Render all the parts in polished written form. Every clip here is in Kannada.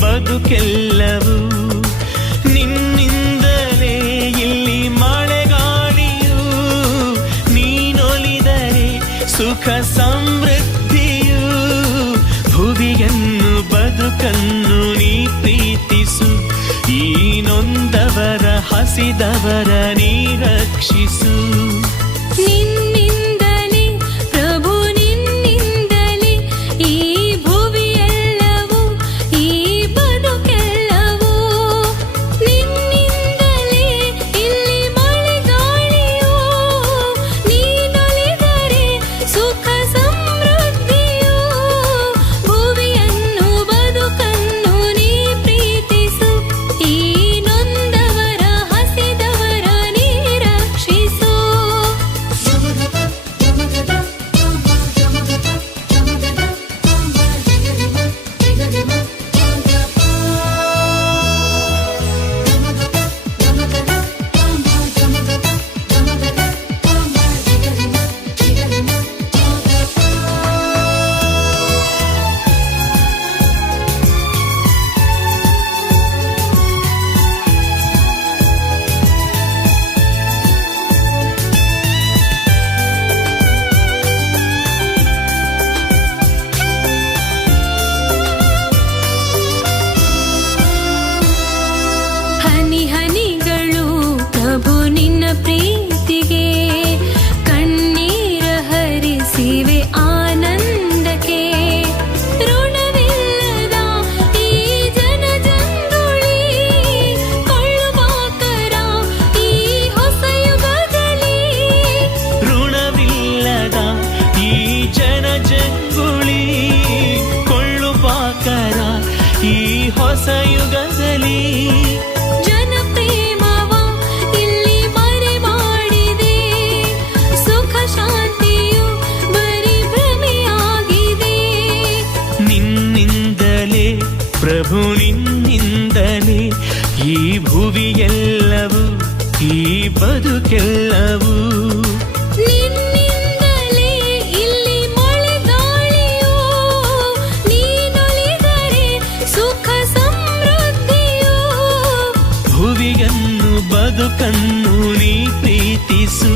ಬದುಕೆಲ್ಲವೂ ನಿನ್ನಿಂದಲೇ. ಇಲ್ಲಿ ಮಳೆಗಾಳಿಯೂ ನೀನೊಲಿದರೆ ಸುಖ ಸಮೃದ್ಧಿಯೂ. ಭುವಿಯನ್ನು ಬದುಕನ್ನು ನೀ ಪ್ರೀತಿಸು. ಈ ನೊಂದವರ ಹಸಿದವರ ನೀ ರಕ್ಷಿಸು. ನಿನ್ನಿಂದಲೇ ಪ್ರಭು ನಿನ್ನಿಂದಲೇ ಈ ಭುವಿಯೆಲ್ಲವೂ ಈ ಬದುಕೆಲ್ಲವೂ. ನಿನ್ನಿಂದಲೇ ಇಲ್ಲಿ ಮಳೆಗಾಳಿಯೂ ನೀನೊಲಿದರೆ ಸುಖ ಸಮೃದ್ಧಿಯೂ. ಭುವಿಯನ್ನು ಬದುಕನ್ನು ನೀ ಪ್ರೀತಿಸು. ಈ ನೊಂದವರ ಹಸಿದವರ ನೀ ರಕ್ಷಿಸು. ಹನಿ ಹನಿಗಳು ಪ್ರಭು ನಿನ್ನ ಪ್ರೀತಿಗೆ ಕಣ್ಣೀರ ಹರಿಸಿವೆ ಆನಂದಕ್ಕೆ. ಋಣವಿಲ್ಲದ ಈ ಜನಜಂಗುಳಿ ಕೊಳ್ಳುವಾಕರ ಈ ಹೊಸ ಯುಗದಲ್ಲಿ. ಋಣವಿಲ್ಲದ ಈ ಜನಜಂಗುಳಿ ಕೊಳ್ಳುಪಾಕರ ಈ ಹೊಸ ಯುಗದಲ್ಲಿ. ಜನಪ್ರೇಮವ ಇಲ್ಲಿ ಮರೆ ಮಾಡಿದೆ. ಸುಖ ಶಾಂತಿಯು ಬರೀ ಭ್ರಮೆಯಾಗಿದೆ. ನಿನ್ನಿಂದಲೇ ಪ್ರಭು ನಿನ್ನಿಂದಲೇ ಈ ಭುವಿಯೆಲ್ಲವೂ ಈ ಬದುಕೆಲ್ಲವೂ. ನಿನ್ನಿಂದಲೇ ಇಲ್ಲಿ ಮಳೆಗಾಳಿಯೂ ನೀನೊಲಿದರೆ ಸುಖ ಸಮೃದ್ಧಿಯೂ. ಭುವಿಯನ್ನು ಬದುಕನ್ನು ನೀ ಪ್ರೀತಿಸು.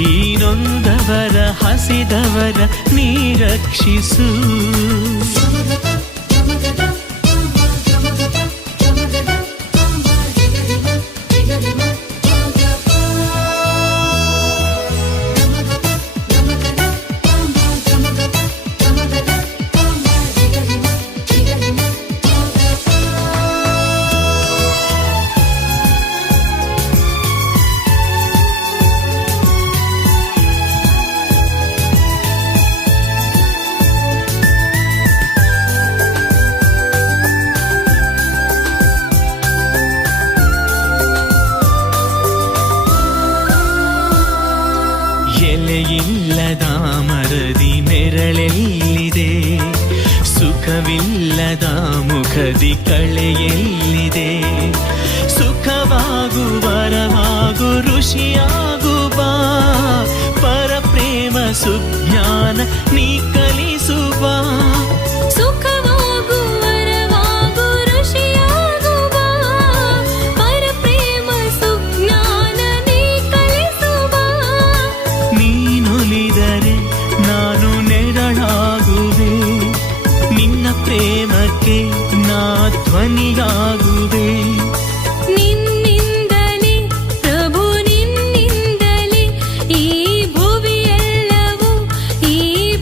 ಈ ನೊಂದವರ ಹಸಿದವರ ನೀ ರಕ್ಷಿಸು. ಎಲೆಯಿಲ್ಲದ ಮರದಿ ನೆರಳೆಲ್ಲಿದೆ. ಸುಖವಿಲ್ಲದ ಮುಖದಿ ಕಳೆಯೆಲ್ಲಿದೆ. ಸುಖವಾಗು ವರವಾಗು ಋಷಿಯಾಗು ಬಾ. ಪರಪ್ರೇಮ ಸುಜ್ಞಾನ ನೀ ಕಲಿಸುವ. ಸುಖವಾಗು ವರವಾಗು ಋಷಿಯಾಗು ಬಾ. ಪರಪ್ರೇಮ ಸುಜ್ಞಾನ ನೀ ಕಲಿಸುವ. ನೀನೊಲಿದರೆ ನಾನು ನೆರಳಾಗುವೆ. ನಿನ್ನ ಪ್ರೇಮಕ್ಕೆ ನಾ ಧ್ವನಿಯಾಗುವೆ. ನಿನ್ನಿಂದಲೇ ಪ್ರಭು ನಿನ್ನಿಂದಲೇ ಈ ಭುವಿಯೆಲ್ಲವೂ ಈ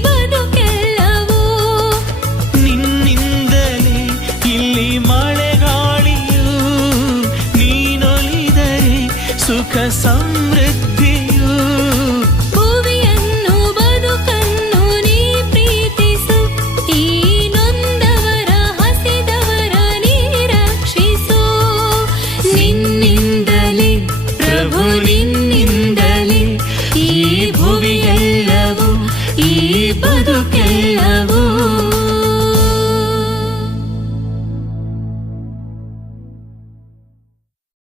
ಬದುಕೆಲ್ಲವೂ. ನಿನ್ನಿಂದಲೇ ಇಲ್ಲಿ ಮಳೆಗಾಳಿಯೂ ನೀನೊಲಿದರೆ ಸುಖ ಸಮೃದ್ಧಿ.